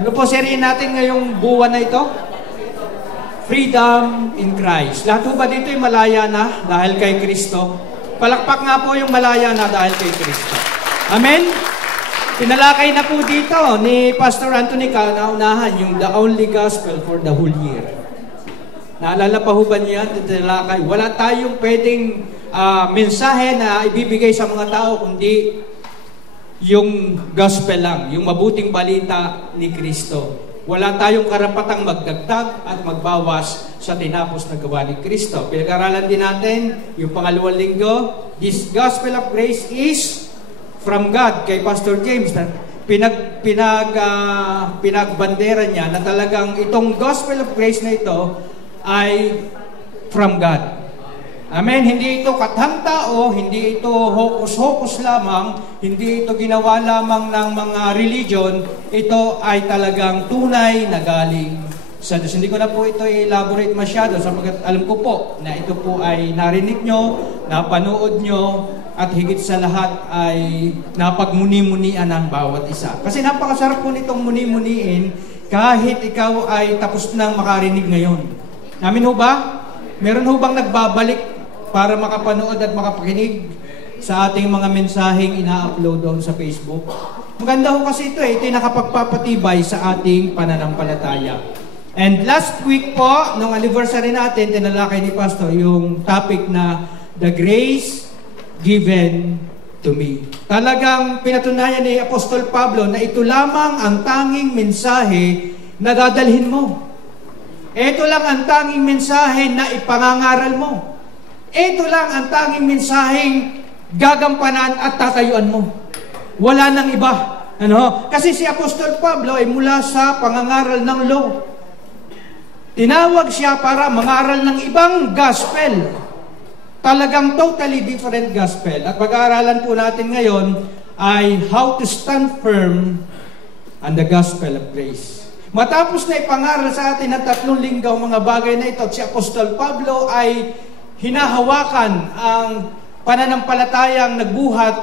Ano po serye natin ngayong buwan na ito? Freedom in Christ. Lahat po ba dito ay malaya na dahil kay Kristo? Palakpak nga po yung malaya na dahil kay Kristo. Amen? Pinalakay na po dito ni Pastor Anthony kaunahan yung the only gospel for the whole year. Naalala pa ho ba niya? Tinalakay. Wala tayong pwedeng mensahe na ibibigay sa mga tao kundi yung gospel lang, yung mabuting balita ni Kristo. Wala tayong karapatang magdagdag at magbawas sa tinapos na gawa ni Kristo. Pinag-aralan din natin yung pangalawang linggo, this gospel of grace is from God. Kay Pastor James, pinagbandera niya na talagang itong gospel of grace na ito ay from God. Amen. Hindi ito katang-tao, hindi ito hokus-hokus lamang, hindi ito ginawa lamang ng mga religion, ito ay talagang tunay na galing sa Diyos. Hindi ko na po ito elaborate masyado sapagkat alam ko po na ito po ay narinig nyo, napanood nyo, at higit sa lahat ay napagmuni-munian ng bawat isa. Kasi napakasarap po nitong muni-muniin kahit ikaw ay tapos nang makarinig ngayon. Amin ho ba? Meron ho bang nagbabalik para makapanood at makapakinig sa ating mga mensaheng ina-upload doon sa Facebook? Maganda ho kasi ito ito yung nakapagpapatibay sa ating pananampalataya. And last week po, nung anniversary natin, tinalakay ni Pastor yung topic na the grace given to me. Talagang pinatunayan ni Apostol Pablo na ito lamang ang tanging mensahe na dadalhin mo. Ito lang ang tanging mensahe na ipangangaral mo. Ito lang ang tanging mensaheng gagampanan at tatayuan mo. Wala nang iba. Ano? Kasi si Apostol Pablo ay mula sa pangangaral ng law. Tinawag siya para mangaral ng ibang gospel. Talagang totally different gospel. At pag-aaralan po natin ngayon ay how to stand firm on the gospel of grace. Matapos na ipangaral sa atin ng 3 linggo mga bagay na ito, si Apostol Pablo ay hinahawakan ang pananampalatayang nagbuhat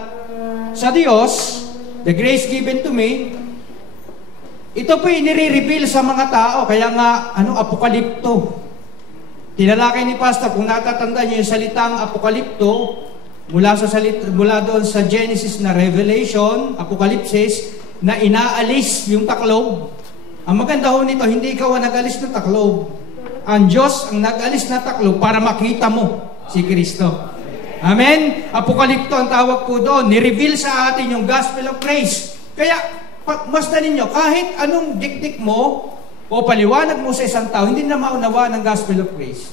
sa Diyos, the grace given to me. Ito po inire-reveal sa mga tao, kaya nga, apokalipto. Tinalakay ni Pastor, kung natatandaan niyo yung salitang apokalipto, mula doon sa Genesis na Revelation, Apokalipsis, na inaalis yung taklob. Ang maganda ho nito, hindi ikaw ang nag-alis ng taklob. Ang Diyos ang nag-alis na taklob para makita mo si Kristo. Amen? Apokalipto ang tawag po doon. Ni-reveal sa atin yung gospel of grace. Kaya, masdan ninyo, kahit anong dikdik mo o paliwanag mo sa isang tao, hindi na maunawaan ang gospel of grace.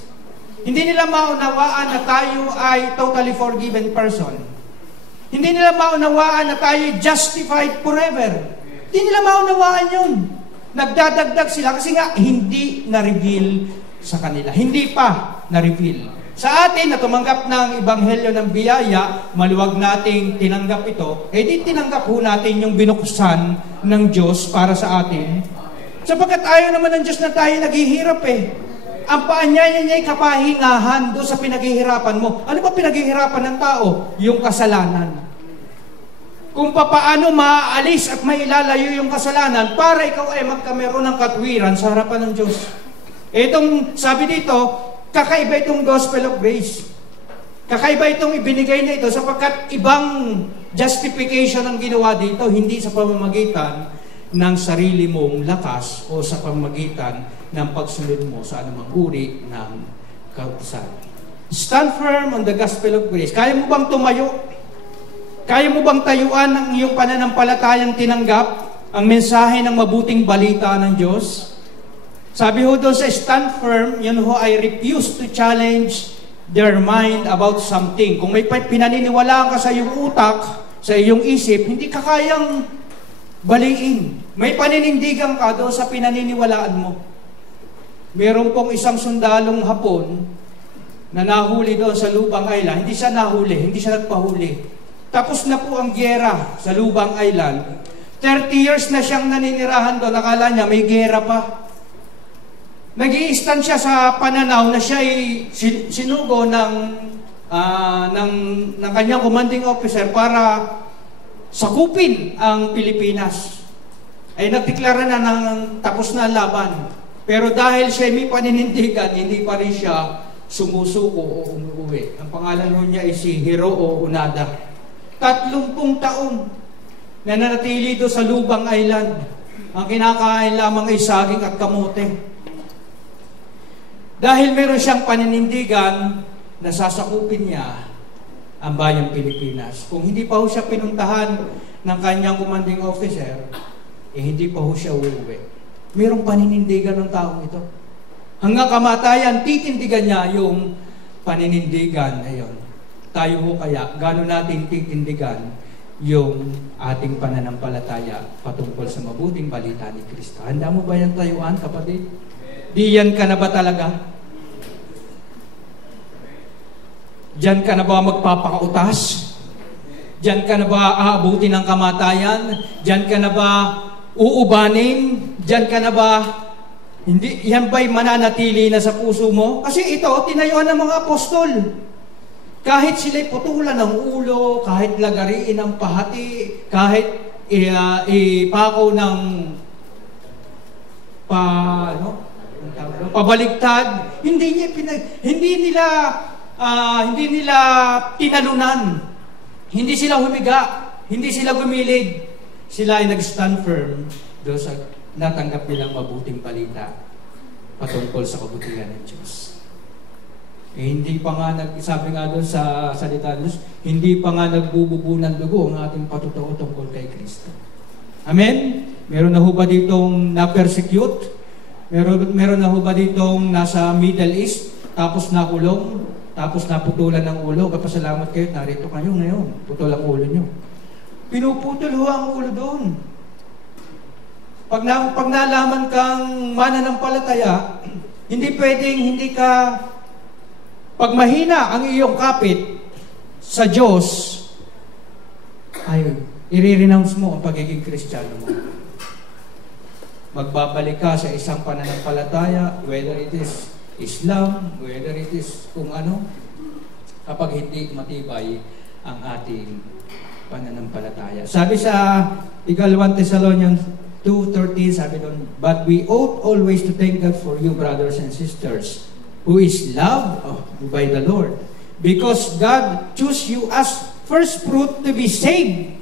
Hindi nila maunawaan na tayo ay totally forgiven person. Hindi nila maunawaan na tayo justified forever. Hindi nila maunawaan yun. Nagdadagdag sila kasi nga hindi na-reveal sa kanila. Hindi pa na-reveal. Sa atin na tumanggap ng ebanghelyo ng biyaya, maluwag nating tinanggap ito, di tinanggap ho natin yung binuksan ng Diyos para sa atin. Sapagkat ayaw naman ng Diyos na tayo naghihirap Ang paanyaya niya ay kapahingahan doon sa pinaghihirapan mo. Ano ba pinaghihirapan ng tao? Yung kasalanan. Kung papaano maaalis at mailalayo yung kasalanan para ikaw ay magkameron ng katwiran sa harapan ng Diyos. Itong, sabi dito, kakaiba itong gospel of grace. Kakaiba itong ibinigay na ito sapagkat ibang justification ang ginawa dito, hindi sa pamamagitan ng sarili mong lakas o sa pamamagitan ng pagsunod mo sa anumang uri ng kautusan. Stand firm on the gospel of grace. Kaya mo bang tumayo? Kaya mo bang tayuan ang iyong pananampalatayang tinanggap ang mensahe ng mabuting balita ng Diyos? Sabi ho doon sa stand firm, yun ho ay refuse to challenge their mind about something. Kung may pinaniniwalaan ka sa iyong utak, sa iyong isip, hindi ka kayang baliin. May paninindigan ka doon sa pinaniniwalaan mo. Meron pong isang sundalong Hapon na nahuli doon sa Lubang Island. Hindi siya nahuli, hindi siya nagpahuli. Tapos na po ang gyera sa Lubang Island. 30 years na siyang naninirahan doon. Akala niya may gyera pa. Nag-i-stand siya sa pananaw na siya ay sinugo ng kanyang commanding officer para sakupin ang Pilipinas. ay nagdeklara na ng tapos na ang laban. Pero dahil siya may paninindigan, hindi pa rin siya sumusuko o umuwi. Ang pangalan niya ay si Hiroo Onoda. 30 taon na nanatili doon sa Lubang Island. Ang kinakain lamang ay saging at kamote. Dahil meron siyang paninindigan, nasasakupin niya ang bayang Pilipinas. Kung hindi pa ho siya pinuntahan ng kanyang commanding officer, hindi pa ho siya uuwi. Merong paninindigan ng taong ito. Hanggang kamatayan, titindigan niya yung paninindigan na yun. Tayo ho kaya, gano'n natin titindigan yung ating pananampalataya patungkol sa mabuting balita ni Kristo. Handa mo ba yan tayuan, kapatid? Diyan ka na ba talaga? Diyan ka na ba magpapakautas? Diyan ka na ba aabuti ng kamatayan? Diyan ka na ba uubanin? Diyan ka na ba, hindi, yan ba'y mananatili na sa puso mo? Kasi ito, tinayuan ng mga apostol. Kahit sila'y putulan ng ulo, kahit lagariin ng pahati, kahit ipakaw ng pabaligtad, hindi nila tinalunan. Hindi sila humiga, hindi sila gumilid. Sila ay nag-stand firm doon sa natanggap nilang mabuting balita patungkol sa kabutihan ng Diyos. Hindi pa nga, sabi nga doon sa salita ng Diyos, hindi pa nga nagbububo ng dugo ang ating patutuo tungkol kay Kristo. Amen? Meron na ho ba ditong na-persecute? Meron na ho ba ditong nasa Middle East, tapos nakulong, tapos naputulan ng ulo? Kapasalamat kayo, narito kayo ngayon, putol ang ulo nyo. Pinuputol ho ang ulo doon. Pag nalaman kang mananampalataya, hindi pwedeng hindi ka, pag mahina ang iyong kapit sa Diyos, ay i-renounce mo ang pagiging Kristiyano mo. Magbabalik ka sa isang pananampalataya, whether it is Islam, whether it is kung ano, kapag hindi matibay ang ating pananampalataya. Sabi sa 1 Thessalonians 2:13, sabi doon, but we ought always to thank God for you, brothers and sisters, who is loved by the Lord, because God chose you as first fruit to be saved,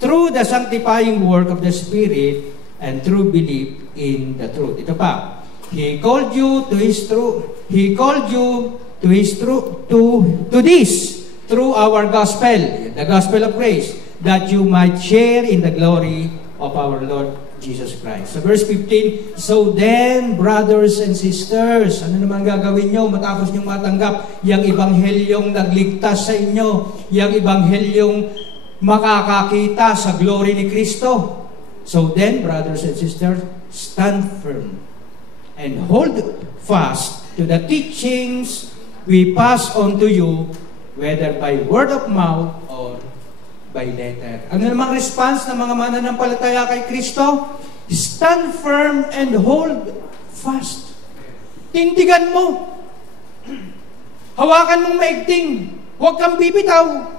through the sanctifying work of the Spirit and through belief in the truth. Ito pa, He called you to His truth. He called you to His truth, to this through our gospel, the gospel of grace, that you might share in the glory of our Lord Jesus Christ. So verse 15, so then, brothers and sisters, ano naman gagawin nyo matapos nyo matanggap yung ebanghelyong nagligtas sa inyo, yung ebanghelyong makakakita sa glory ni Kristo? So then, brothers and sisters, stand firm and hold fast to the teachings we pass on to you, whether by word of mouth or by letter. Ano namang response ng mga mananampalataya kay Kristo? Stand firm and hold fast. Tindigan mo. Hawakan mong maigting. Huwag kang bibitaw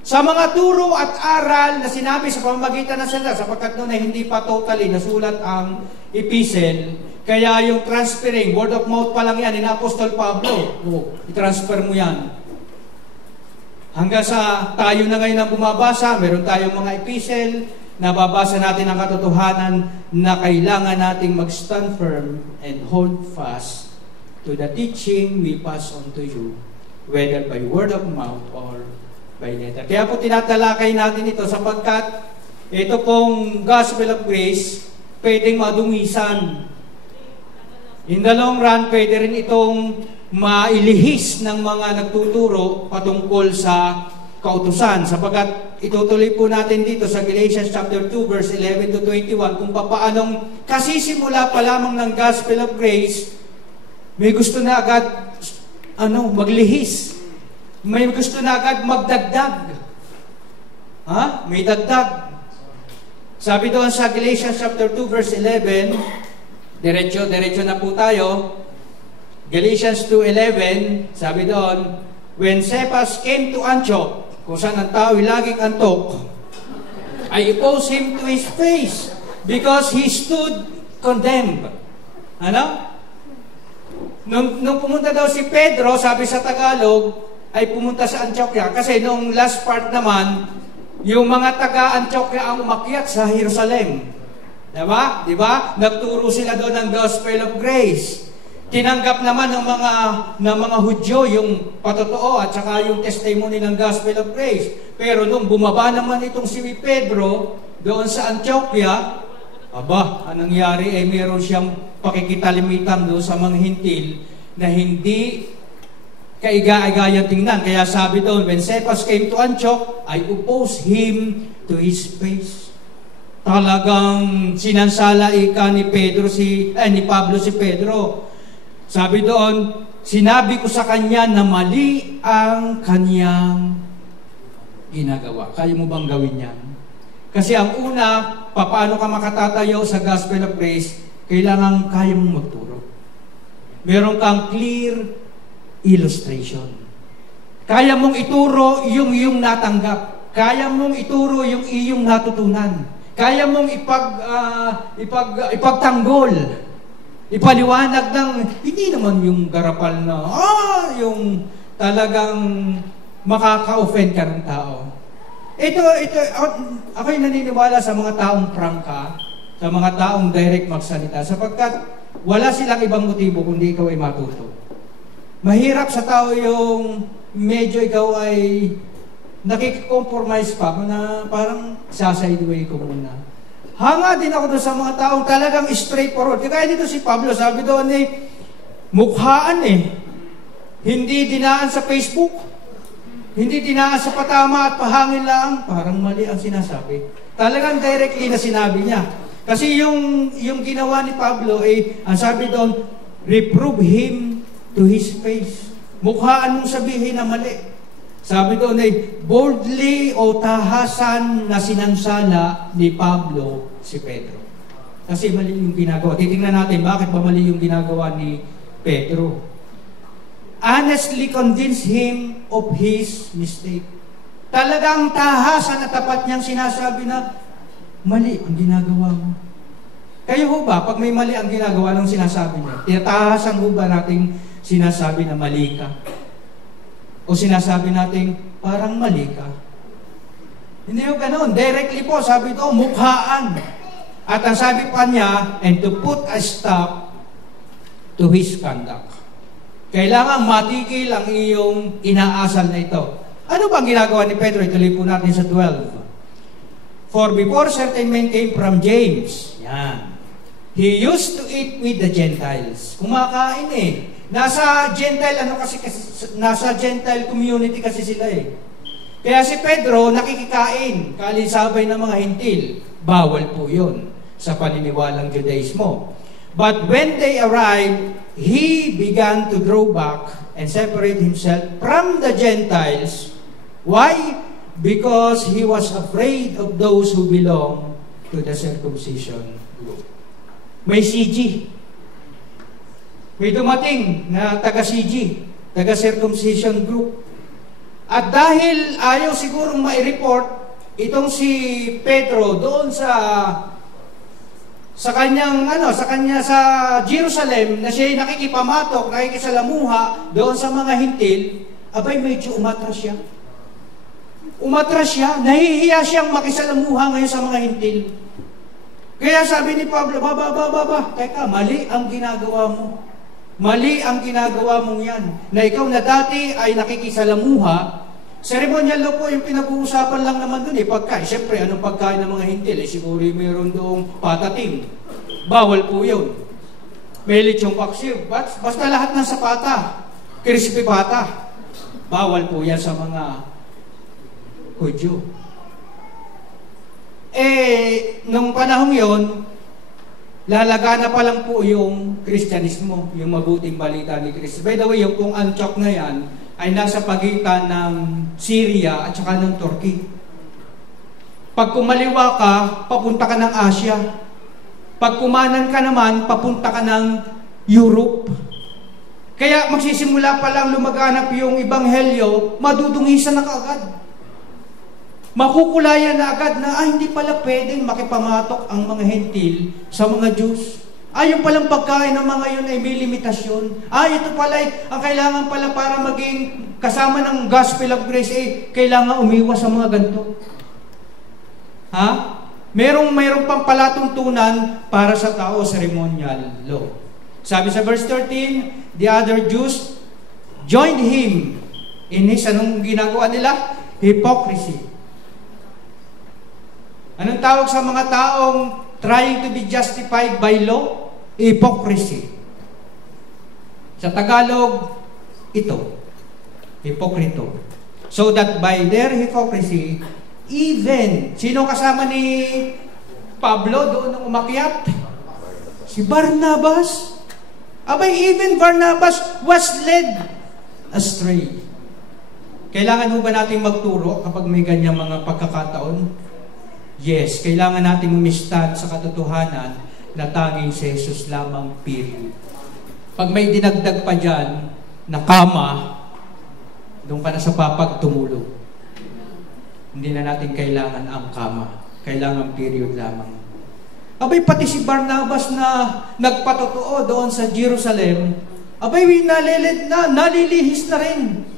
sa mga turo at aral na sinabi sa pamamagitan ng salita, sapagkat noon ay hindi pa totally nasulat ang epistle. Kaya yung transferring, word of mouth pa lang yan, ni Apostol Pablo. I-transfer mo yan. Hanggang sa tayo na ngayon ang bumabasa, meron tayong mga epistle, nababasa natin ang katotohanan na kailangan nating mag-stand firm and hold fast to the teaching we pass on to you, whether by word of mouth or by letter. Kaya po tinatalakay natin ito sapagkat ito pong gospel of grace pwedeng madungisan. In the long run, pwede rin itong mailihis ng mga nagtuturo patungkol sa kautusan. Sapagkat itutuloy po natin dito sa Galatians chapter 2 verse 11 to 21 kung paanong kasisimula pa lamang ng gospel of grace, may gusto na agad maglihis. May gusto na agad magdagdag. May dagdag. Sabi doon sa Galatians chapter 2 verse 11, diretso na po tayo. Galatians 2:11, sabi doon, when Cephas came to Antioch, kung saan ang tao ay laging antok, I oppose him to his face because he stood condemned. Ano? Nung pumunta daw si Pedro, sabi sa Tagalog, ay pumunta sa Antioquia. Kasi nung last part naman, yung mga taga-Antioquia ang umakyat sa Jerusalem. Diba? Diba? Nagturo sila doon ng Gospel of Grace. Tinanggap naman ng mga Hudyo yung patotoo at saka yung testimony ng Gospel of Grace. Pero nung bumaba naman itong si Pedro doon sa Antioquia, anong nangyari ay meron siyang pakikitalimitan doon sa mga hintil na hindi kaiga-igayang tingnan. Kaya sabi doon, when Cephas came to Antioch, I opposed him to his face. Talagang sinansala ika ni Pablo si Pedro. Sabi doon, sinabi ko sa kanya na mali ang kanyang ginagawa. Kaya mo bang gawin yan? Kasi ang una, paano ka makatatayo sa Gospel of Grace, kailangan kaya mong magturo. Meron kang clear illustration. Kaya mong ituro yung iyong natanggap. Kaya mong ituro yung iyong natutunan. Kaya mong ipagtanggol. Ipaliwanag ng, hindi naman yung garapal na, yung talagang makaka-offend ka ng tao. Ito, ako'y naniniwala sa mga taong prangka, sa mga taong direct magsalita, sapagkat wala silang ibang motibo kundi ikaw ay matuto. Mahirap sa tao yung medyo ikaw ay nakikicompromise pa, na parang sasideway ko muna. Hanga din ako doon sa mga taong talagang straightforward. Kaya dito si Pablo, sabi doon mukhaan Hindi dinaan sa Facebook. Hindi dinaan sa patama at pahangin lang. Parang mali ang sinasabi. Talagang directly na sinabi niya. Kasi yung ginawa ni Pablo, ang sabi doon, reprove him to his face. Mukhaan mong sabihin na mali. Sabi doon boldly o tahasan na sinansala ni Pablo si Pedro. Kasi mali yung ginagawa. Titingnan natin bakit ba mali yung ginagawa ni Pedro. Honestly convince him of his mistake. Talagang tahasan at tapat niyang sinasabi na mali ang ginagawa mo. Kayo ho ba, pag may mali ang ginagawa ng sinasabi niya, tinatahasan ho ba nating sinasabi na mali ka? O sinasabi natin, parang mali ka. Hindi yung ganoon. Directly po, sabi ito, mukhaan. At ang sabi pa niya, and to put a stop to his conduct. Kailangan matigil ang iyong inaasal na ito. Ano bang ginagawa ni Pedro? Ituloy po natin sa 12. For before certain men came from James, yan, he used to eat with the Gentiles. Kumakain Nasa Gentile community kasi sila Kaya si Pedro nakikikain, kalisabay ng mga hintil. Bawal po yun sa paniniwalang Judaismo. But when they arrived, he began to draw back and separate himself from the Gentiles. Why? Because he was afraid of those who belong to the circumcision group. May CG. May dumating na taga-CG, taga-circumcision group. At dahil ayaw sigurong mai-report itong si Pedro doon sa Jerusalem na siya nakikipamatok, nakikisalamuha doon sa mga hintil, abay medyo umatras siya. Nahihiya siyang makisalamuha ngayon sa mga hintil. Kaya sabi ni Pablo, teka, mali ang ginagawa mo. Mali ang ginagawa mong yan. Na ikaw na dati ay nakikisalamuha, ceremonial law po yung pinag-uusapan lang naman dun pagkain. Siyempre, anong pagkain ng mga hintil? Siguro mayroon doong patatim. Bawal po yun. May lechong paksiw. Basta lahat ng sapata, crispy pata. Bawal po yan sa mga Hudyo. Nung panahon yon, lalagana pa lang po yung Kristyanismo, yung mabuting balita ni Kristo. By the way, yung kung Antioch na yan, ay nasa pagitan ng Syria at saka ng Turkey. Pag kumaliwa ka, papunta ka ng Asia. Pag kumanan ka naman, papunta ka ng Europe. Kaya magsisimula pa lang lumaganap yung Ebanghelyo, madudungisan na kaagad. Makukulayan na agad na, hindi pala pwedeng makipamatok ang mga hentil sa mga Diyos. Yung palang pagkain ng mga yun ay may limitasyon. Ito pala ang kailangan pala para maging kasama ng gospel of grace, kailangan umiwas sa mga ganito. Merong pang palatuntunan para sa tao, ceremonial law. Sabi sa verse 13, the other Jews joined him in his, anong ginagawa nila? Hypocrisy. Anong tawag sa mga taong trying to be justified by law? Hypocrisy. Sa Tagalog, ito. Hipokrito. So that by their hypocrisy, even, sino kasama ni Pablo doon nung umakyat? Si Barnabas. Even Barnabas was led astray. Kailangan ho ba natin magturo kapag may ganyang mga pagkakataon? Yes, kailangan natin umistad sa katotohanan na tanging si Jesus lamang, period. Pag may dinagdag pa dyan na kama, doon ka na sa papag tumulog. Hindi na natin kailangan ang kama. Kailangan period lamang. Pati si Barnabas na nagpatotoo doon sa Jerusalem, nalilihis na rin.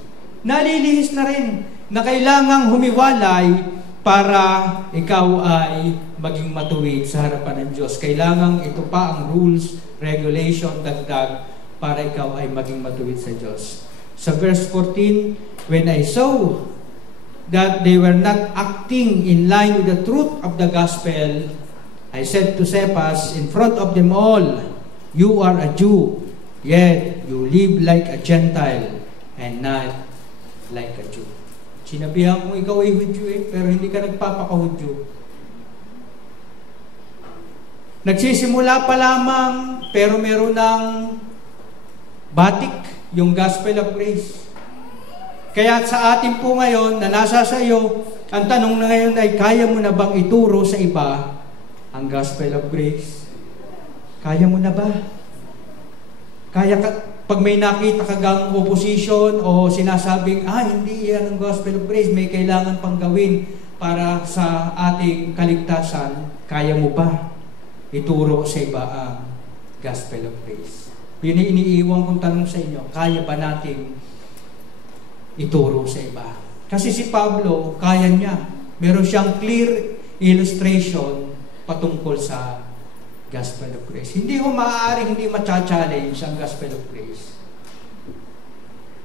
Nalilihis na rin na kailangang humiwalay para ikaw ay maging matuwid sa harapan ng Diyos. Kailangan ito pa ang rules, regulation, dagdag para ikaw ay maging matuwid sa Diyos. Sa verse 14, when I saw that they were not acting in line with the truth of the gospel, I said to Cephas in front of them all, you are a Jew, yet you live like a Gentile and not like a Jew. Sinabihan mo ikaw ay Hudyo pero hindi ka nagpapaka-Hudyo. Nagsisimula pa lamang pero meron ng batik yung gospel of grace. Kaya sa atin po ngayon na nasa sa iyo, ang tanong na ngayon ay kaya mo na bang ituro sa iba ang gospel of grace? Kaya mo na ba? Pag may nakita kagang opposition o sinasabing, hindi yan ang gospel of grace, may kailangan pang gawin para sa ating kaligtasan, kaya mo ba ituro sa iba ang gospel of grace? Yun ang iniiwan kong tanong sa inyo, kaya ba natin ituro sa iba? Kasi si Pablo, kaya niya. Meron siyang clear illustration patungkol sa gospel of grace. Hindi ho maaaring hindi ma-challenge ang gospel of grace.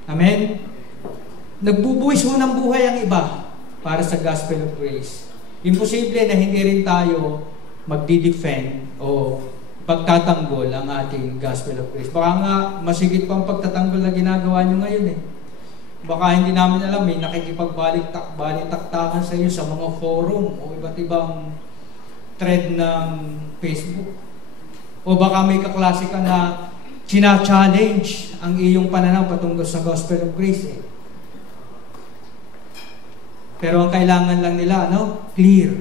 Amen? Nagbubuwis ho ng buhay ang iba para sa gospel of grace. Imposible na hindi rin tayo magdi-defend o pagtatanggol ang ating gospel of grace. Baka nga masigit pa ang pagtatanggol na ginagawa nyo ngayon Baka hindi namin alam, may nakikipag-balik-taktakan sa iyo sa mga forum o iba't ibang thread ng Facebook. O baka may kaklase ka na china-challenge ang iyong pananaw patungkol sa gospel of grace Pero ang kailangan lang nila, clear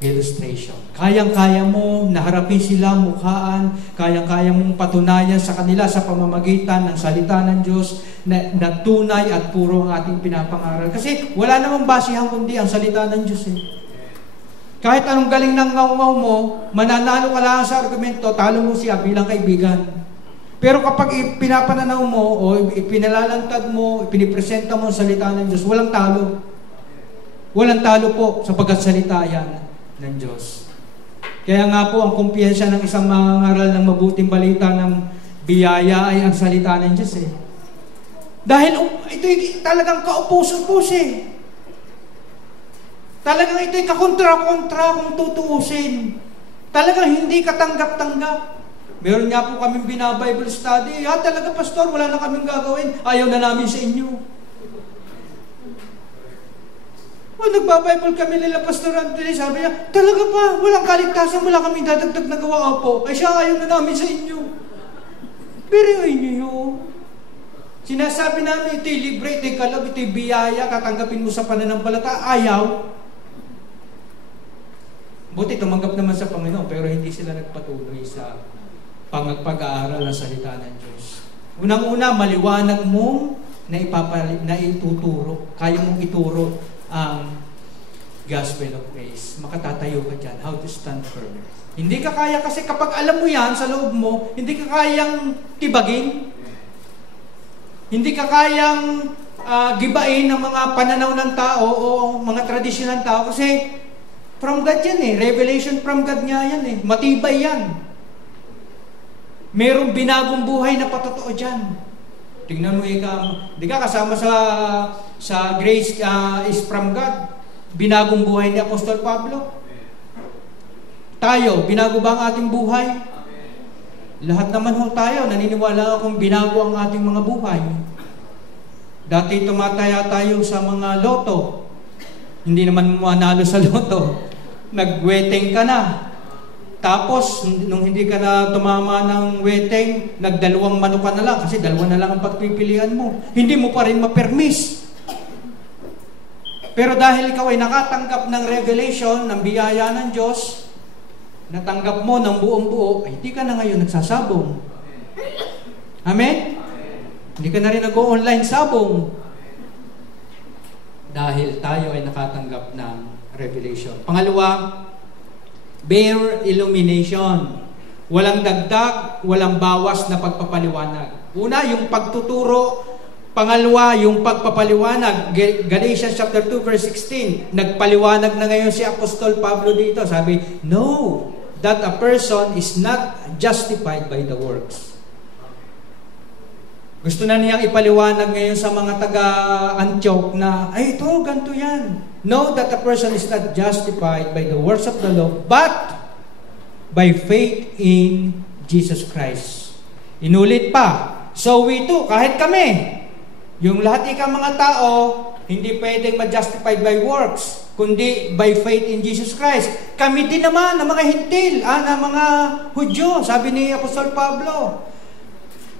illustration. Kayang-kaya mo naharapin sila, mukhaan, kayang-kaya mong patunayan sa kanila sa pamamagitan ng salita ng Diyos na tunay at puro ang ating pinapangaral. Kasi wala namang basihan kundi ang salita ng Diyos Kahit anong galing ng ngaw-ngaw mo, mananalo ka lang sa argumento, talo mo siya bilang kaibigan. Pero kapag pinapananaw mo o ipinalalantad mo, ipinipresenta mo ang salita ng Diyos, walang talo. Walang talo po sapagkat salita yan ng Diyos. Kaya nga po ang kumpiyansa ng isang mangangaral ng mabuting balita ng biyaya ay ang salita ng Diyos Dahil ito talagang kaupos-upos Talagang ito'y kakontra-kontra kung tutuusin. Talagang hindi katanggap-tanggap. Meron nga po kaming bina-Bible study. Talaga pastor, wala na kaming gagawin. Ayaw na namin sa inyo. Nagba-Bible kami nila Pastor Anthony, sabi niya, talaga pa, walang kaligtasan, wala kaming dadagdag na gawa po. Ay siya, ayaw na namin sa inyo. Pero inyo sinasabi namin, ito'y libre, ito'y kalab, ito'y biyaya, katanggapin mo sa pananampalataya, ayaw. Buti tumanggap naman sa Panginoon, pero hindi sila nagpatuloy sa pag-aaral ng salita ng Diyos. Unang-una, maliwanag mong na ituturo, kaya mong ituro ang gospel of grace. Makatatayo ka dyan. How to stand firm. Hindi ka kaya kasi kapag alam mo yan sa loob mo, hindi ka kayang tibagin. Hindi ka kayang gibain ng mga pananaw ng tao o mga tradisyon ng tao kasi from God yan eh. Revelation from God nga yan eh. Matibay yan. Merong binagong buhay na patotoo dyan. Tingnan mo di ka kasama sa grace is from God. Binagong buhay ni Apostol Pablo. Tayo, binago ba ang ating buhay? Lahat naman ho tayo, naniniwala akong binago ang ating mga buhay. Dati tumataya tayo sa mga loto. Hindi naman manalo sa loto. Nagweteng ka na. Tapos, nung hindi ka na tumama ng weteng, nagdalawang mano ka na lang kasi dalawa na lang ang pagpipilian mo. Hindi mo pa rin ma-permis. Pero dahil ikaw ay nakatanggap ng revelation, ng biyaya ng Diyos, natanggap mo ng buong buo, ay hindi ka na ngayon nagsasabong. Amen? Hindi ka na rin nag-online sabong. Dahil tayo ay nakatanggap ng revelation. Pangalawa, bare illumination. Walang dagdag, walang bawas na pagpapaliwanag. Una, yung pagtuturo. Pangalawa, yung pagpapaliwanag. Galatians chapter 2 verse 16. Nagpaliwanag na ngayon si Apostol Pablo dito. Sabi, know that a person is not justified by the works. Gusto na niyang ipaliwanag ngayon sa mga taga-Antioch na, ay ito, ganito yan. Know that a person is not justified by the works of the law, but by faith in Jesus Christ. Inulit pa. So we too, kahit kami, yung lahat ikang mga tao, hindi pwedeng ma-justified by works, kundi by faith in Jesus Christ. Kami din naman, na mga hintil, na mga Hudyo, sabi ni Apostol Pablo.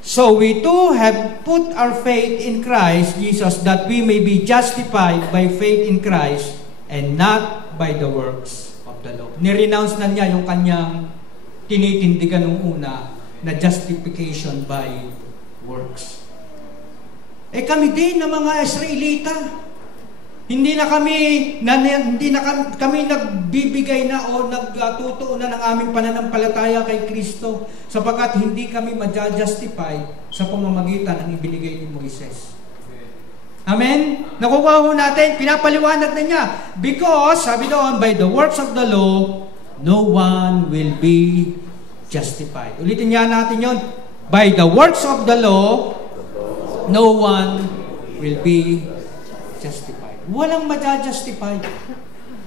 So we too have put our faith in Christ Jesus that we may be justified by faith in Christ and not by the works of the law. Nirenounce na niya yung kanyang tinitindigan nung una na justification by works. Kami din na mga Israelita, hindi na kami nagbibigay na o nagtutuon na ng aming pananampalataya kay Kristo sapagkat hindi kami ma-justify sa pamamagitan ng ibinigay ni Moises. Amen? Nakukuha ho natin, pinapaliwanag na niya. Because, sabi doon, by the works of the law, no one will be justified. Ulitin niya natin yon. By the works of the law, no one will be justified. Walang ma-justify.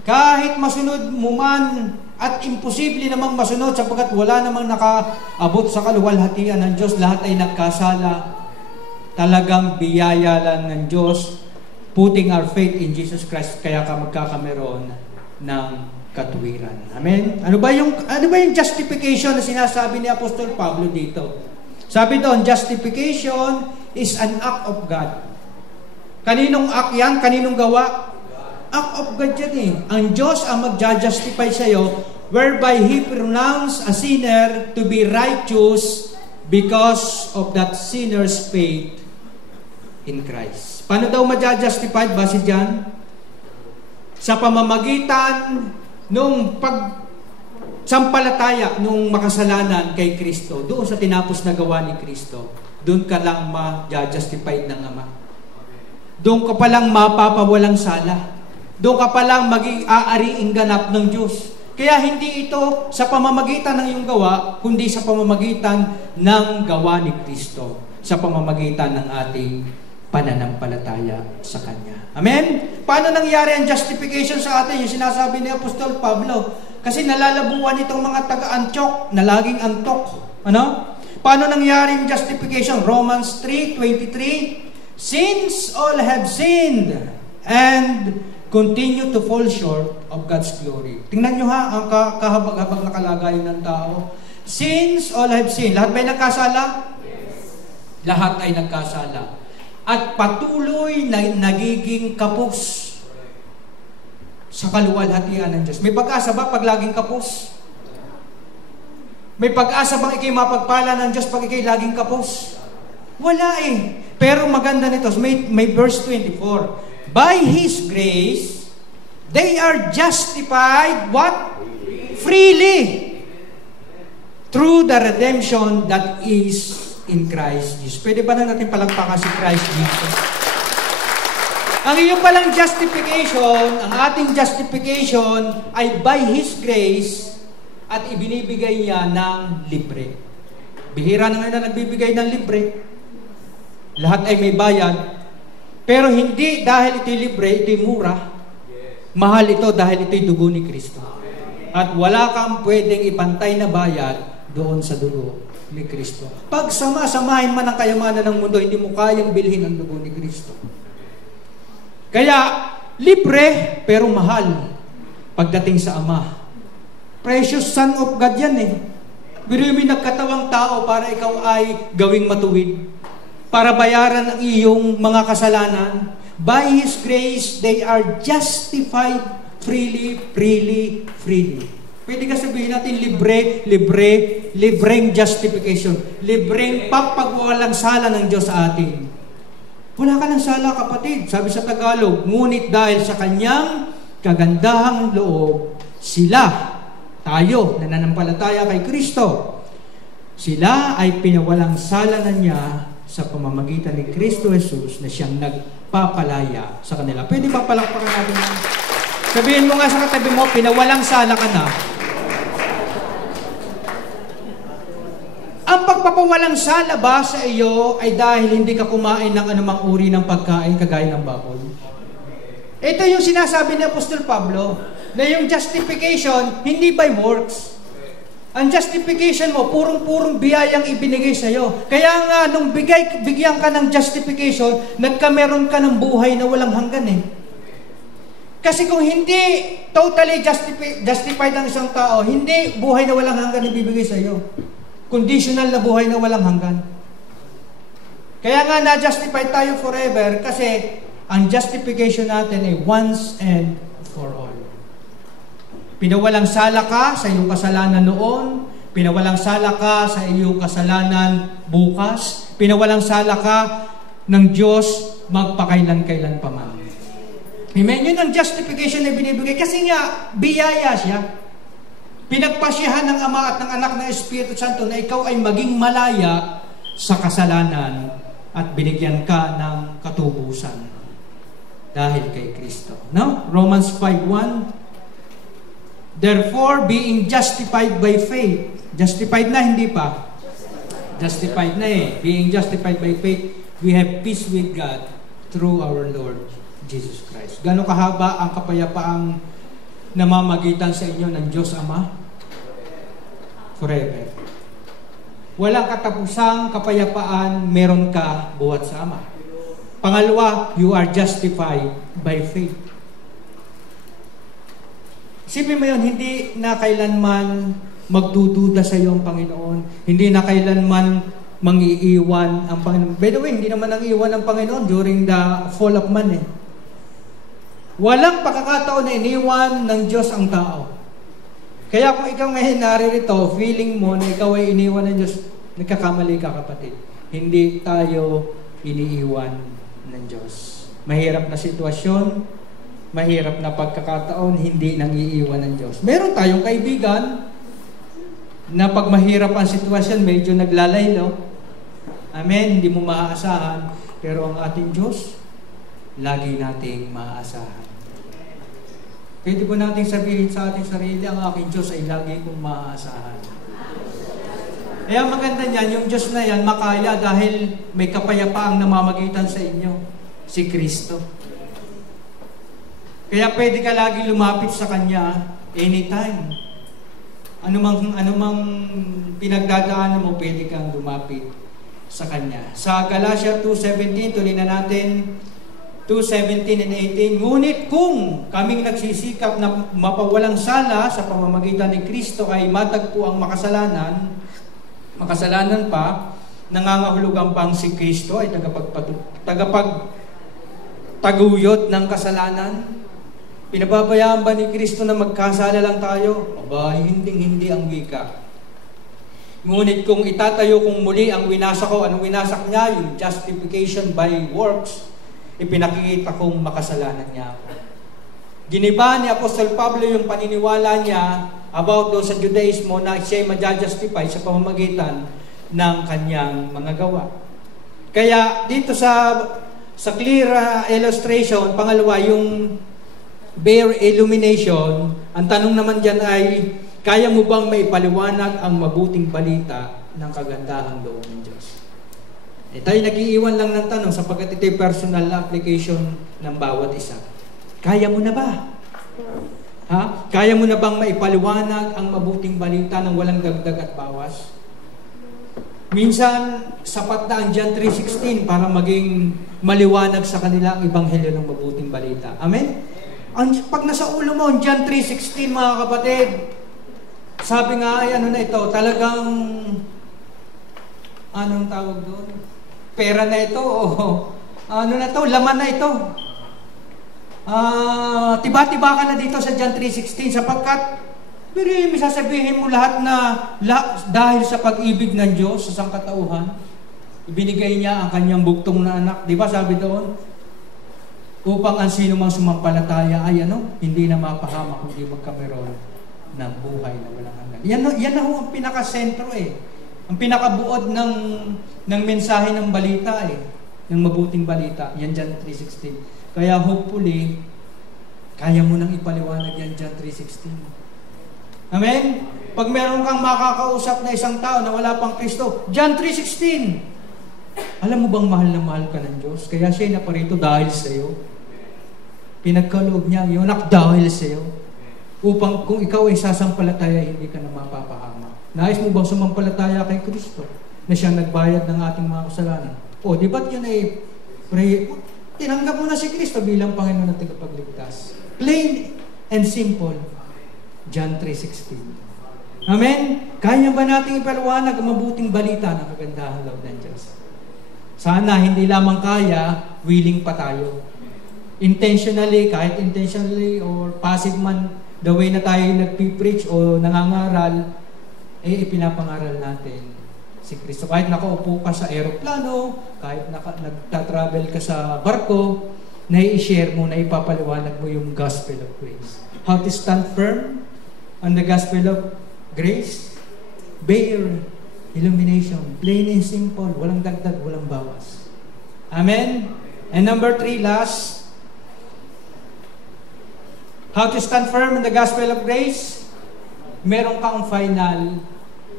Kahit masunod mo man at imposible namang masunod sapagkat wala namang nakaabot sa kaluwalhatian ng Diyos, lahat ay nagkasala. Talagang biyaya lang ng Diyos, putting our faith in Jesus Christ, kaya ka magkakameron ng katuwiran. Amen? Ano ba yung justification na sinasabi ni Apostol Pablo dito? Sabi doon, justification is an act of God. Kaninong act yan? Kaninong gawa? Act of God yan eh. Ang Diyos ang magja-justify sa'yo whereby He pronounced a sinner to be righteous because of that sinner's faith in Christ. Paano daw magja-justify? Base dyan? Sa pamamagitan nung sampalataya nung makasalanan kay Kristo, doon sa tinapos na gawa ni Kristo, doon ka lang ma-justified ng Ama. Doon ka palang mapapawalang sala. Doon ka palang mag-aariing ganap ng Diyos. Kaya hindi ito sa pamamagitan ng iyong gawa, kundi sa pamamagitan ng gawa ni Kristo, sa pamamagitan ng ating pananampalataya sa Kanya. Amen? Paano nangyari ang justification sa atin? Yung sinasabi ni Apostol Pablo. Kasi nalalabuan itong mga taga-Antioch na laging antok. Ano? Paano nangyari yung justification? Romans 3:23, since all have sinned and continue to fall short of God's glory. Tingnan nyo ha, ang kahabag-habag na kalagayan ng tao. Since all have sinned. Lahat ba ay nagkasala? Yes. Lahat ay nagkasala. At patuloy na nagiging kapos sa kaluwalhatian ng Diyos. May pag-asa ba pag laging kapos? May pag-asa bang ikay mapagpala ng Diyos pag ikay laging kapos? Wala eh. Pero maganda nito, may verse 24. By His grace, They are justified, what? Freely. Through the redemption that is in Christ Jesus. Pwede ba na natin palagpakan si Christ Jesus? Ang iyong palang justification, ang ating justification ay by His grace at ibinibigay niya ng libre. Bihira na ngayon na nagbibigay ng libre. Lahat ay may bayad. Pero hindi dahil ito'y libre, ito'y mura. Mahal ito dahil ito'y dugo ni Kristo. At wala kang pwedeng ipantay na bayad doon sa dugo ni Kristo. Pag sama-samahin man ang kayamanan ng mundo, hindi mo kayang bilhin ang dugo ni Kristo. Kaya, libre pero mahal pagdating sa Ama. Precious Son of God yan eh. Biruin mo nagkatawang tao para ikaw ay gawing matuwid. Para bayaran ang iyong mga kasalanan. By His grace, they are justified freely. Pwede ka sabihin natin libreng justification. Libreng pagpagwalang sala ng Diyos sa atin. Wala ka ng sala, kapatid. Sabi sa Tagalog, ngunit dahil sa Kanyang kagandahang loob, tayo, na nanampalataya kay Kristo, sila ay pinawalang sala na niya sa pamamagitan ni Kristo Jesus na siyang nagpapalaya sa kanila. Pwede ba palakpakan natin? Sabihin mo nga sa katabi mo, pinawalang sala ka na. Ang pagpapawalang sala ba sa iyo ay dahil hindi ka kumain ng anumang uri ng pagkain kagaya ng baboy? Ito yung sinasabi ni Apostol Pablo, na yung justification, hindi by works. Ang justification mo, purong-purong biyayang ibinigay sa iyo. Kaya nga, nung bigyan ka ng justification, nagkameron ka ng buhay na walang hanggan eh. Kasi kung hindi totally justified ang isang tao, hindi buhay na walang hanggan ibibigay sa iyo. Conditional na buhay na walang hanggan. Kaya nga na-justify tayo forever kasi ang justification natin ay once and for all. Pinawalang sala ka sa iyong kasalanan noon, pinawalang sala ka sa iyong kasalanan bukas, pinawalang sala ka ng Diyos magpakailan-kailan pa man. Amen? Yun ang justification na binibigay. Kasi nga, biyaya siya. Pinagpasyahan ng Ama at ng Anak ng Espiritu Santo na ikaw ay maging malaya sa kasalanan at binigyan ka ng katubusan dahil kay Kristo. No? Romans 5:1. Therefore, being justified by faith. Justified na, hindi pa? Justified na eh. Being justified by faith, we have peace with God through our Lord Jesus Christ. Gano'ng kahaba ang kapayapaang namamagitan sa inyo ng Diyos Ama? Forever. Walang katapusang kapayapaan meron ka buhat sa Ama. Pangalawa, you are justified by faith. Isipin mo yun, hindi na kailanman magdududa sa iyo ang Panginoon. Hindi na kailanman mangiiwan ang Panginoon. By the way, hindi naman nangiiwan ang Panginoon during the fall of man eh. Walang pagkakataon na iniwan ng Diyos ang tao. Kaya kung ikaw ngayon naririto, feeling mo na ikaw ay iniwan ng Diyos, nagkakamali ka, kapatid. Hindi tayo iniiwan ng Diyos. Mahirap na sitwasyon, mahirap na pagkakataon, hindi nang iiwan ng Diyos. Meron tayong kaibigan na pag mahirap ang sitwasyon, medyo naglalaylo. Amen, hindi mo maaasahan. Pero ang ating Diyos, lagi nating maaasahan. Pwede po nating sabihin sa ating sarili, ang aking Diyos ay lagi kong maaasahan. Kaya maganda niyan, yung Diyos na yan, makaya dahil may kapayapaang namamagitan sa inyo, si Kristo. Kaya pwede ka lagi lumapit sa Kanya anytime. Anumang pinagdadaanan mo, pwede kang lumapit sa Kanya. Sa Galatia 2:17, tuloy na natin, 2:17 and 18, ngunit kung kaming nagsisikap na mapawalang sala sa pamamagitan ni Kristo ay matagpo ang makasalanan pa, nangangahulugan pang si Kristo ay tagapagtaguyod ng kasalanan. Pinababayaan ba ni Kristo na magkasala lang tayo? Aba, hindi ang wika. Ngunit kung itatayo kong muli ang winasak ko, anong winasak niya? Yung justification by works, ipinakikita kong makasalanan niya ako. Giniba ni Apostol Pablo yung paniniwala niya about doon sa Judaismo na siya'y maja-justify sa pamamagitan ng kanyang mga gawa. Kaya dito sa clear illustration, pangalawa, yung bare illumination, ang tanong naman dyan ay, kaya mo bang maipaliwanag ang mabuting balita ng kagandahang loob ng Diyos? Tayo nag-iiwan lang ng tanong sapagkat ito'y personal na application ng bawat isa. Kaya mo na ba? Ha? Kaya mo na bang maipaliwanag ang mabuting balita ng walang dagdag at bawas? Minsan, sapat na ang John 3:16 para maging maliwanag sa kanila ang ebanghelyo ng mabuting balita. Amen? Pag nasa ulo mo, ang John 3:16, mga kapatid, sabi nga ay ano na ito, talagang, anong tawag doon? Pera na ito, o ano na to, laman na ito. Tiba-tiba ka na dito sa John 3:16 sapagkat pero may sasabihin mo lahat na dahil sa pag-ibig ng Diyos sa sangkatauhan, ibinigay niya ang kanyang buktong na anak. Di ba sabi doon? Upang ang sino mang sumampalataya ay hindi na mapahamak kundi magkameron ng buhay na walang hanggan. Yan na ho ang pinakasentro Ang pinakabuod ng mensahe ng balita ng mabuting balita. Yan John 3:16. Kaya hopefully, kaya mo nang ipaliwanag yan John 3:16. Amen? Pag meron kang makakausap na isang tao na wala pang Kristo, John 3:16. Alam mo bang mahal na mahal ka ng Diyos? Kaya siya naparito dahil sa iyo. Pinagkaloob niya ang iyong anak dahil sa iyo. Upang kung ikaw ay sasampalataya, hindi ka na mapapahamak. Nais mo bang sumampalataya kay Kristo? Na siyang nagbayad ng ating mga kasalanan? O, di ba't yun tinanggap mo na si Kristo bilang Panginoon at tagapagligtas? Plain and simple. John 3:16. Amen? Kaya ba nating ipaliwanag ang mabuting balita ng kagandahan loob ng Diyos? Sana hindi lamang kaya, willing pa tayo. Intentionally, kahit intentionally or passive man, the way na tayo nagpipreach o nangangaral, ipinapangaral natin si Kristo. Kahit nakaupo ka sa aeroplano, kahit nagtatravel ka sa barko, nai-share mo, naipapaliwanag mo yung gospel of grace. How to stand firm on the gospel of grace? Bare illumination. Plain and simple. Walang dagdag, walang bawas. Amen? And number 3, last. How to stand firm in the gospel of grace? Meron kang final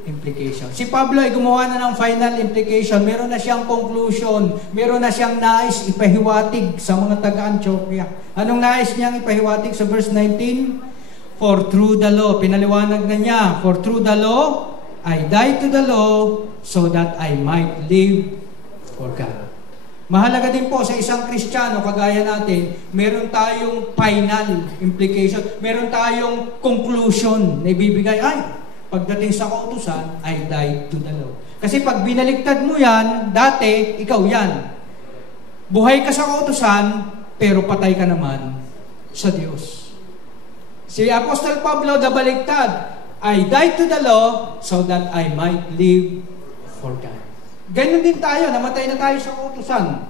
implication. Si Pablo ay gumawa na ng final implication. Meron na siyang conclusion. Meron na siyang nais ipahiwatig sa mga taga-Antioquia. Anong nais niyang ipahiwatig sa verse 19? For through the law, pinaliwanag na niya, for through the law, I died to the law so that I might live for God. Mahalaga din po sa isang Kristiyano, kagaya natin, meron tayong final implication, meron tayong conclusion na ibibigay, pagdating sa kautusan, I died to the law. Kasi pag binaliktad mo yan, dati, ikaw yan. Buhay ka sa kautusan, pero patay ka naman sa Diyos. Si Apostol Pablo, nabaliktad, I died to the law so that I might live for God. Ganun din tayo, namatay na tayo sa kautusan.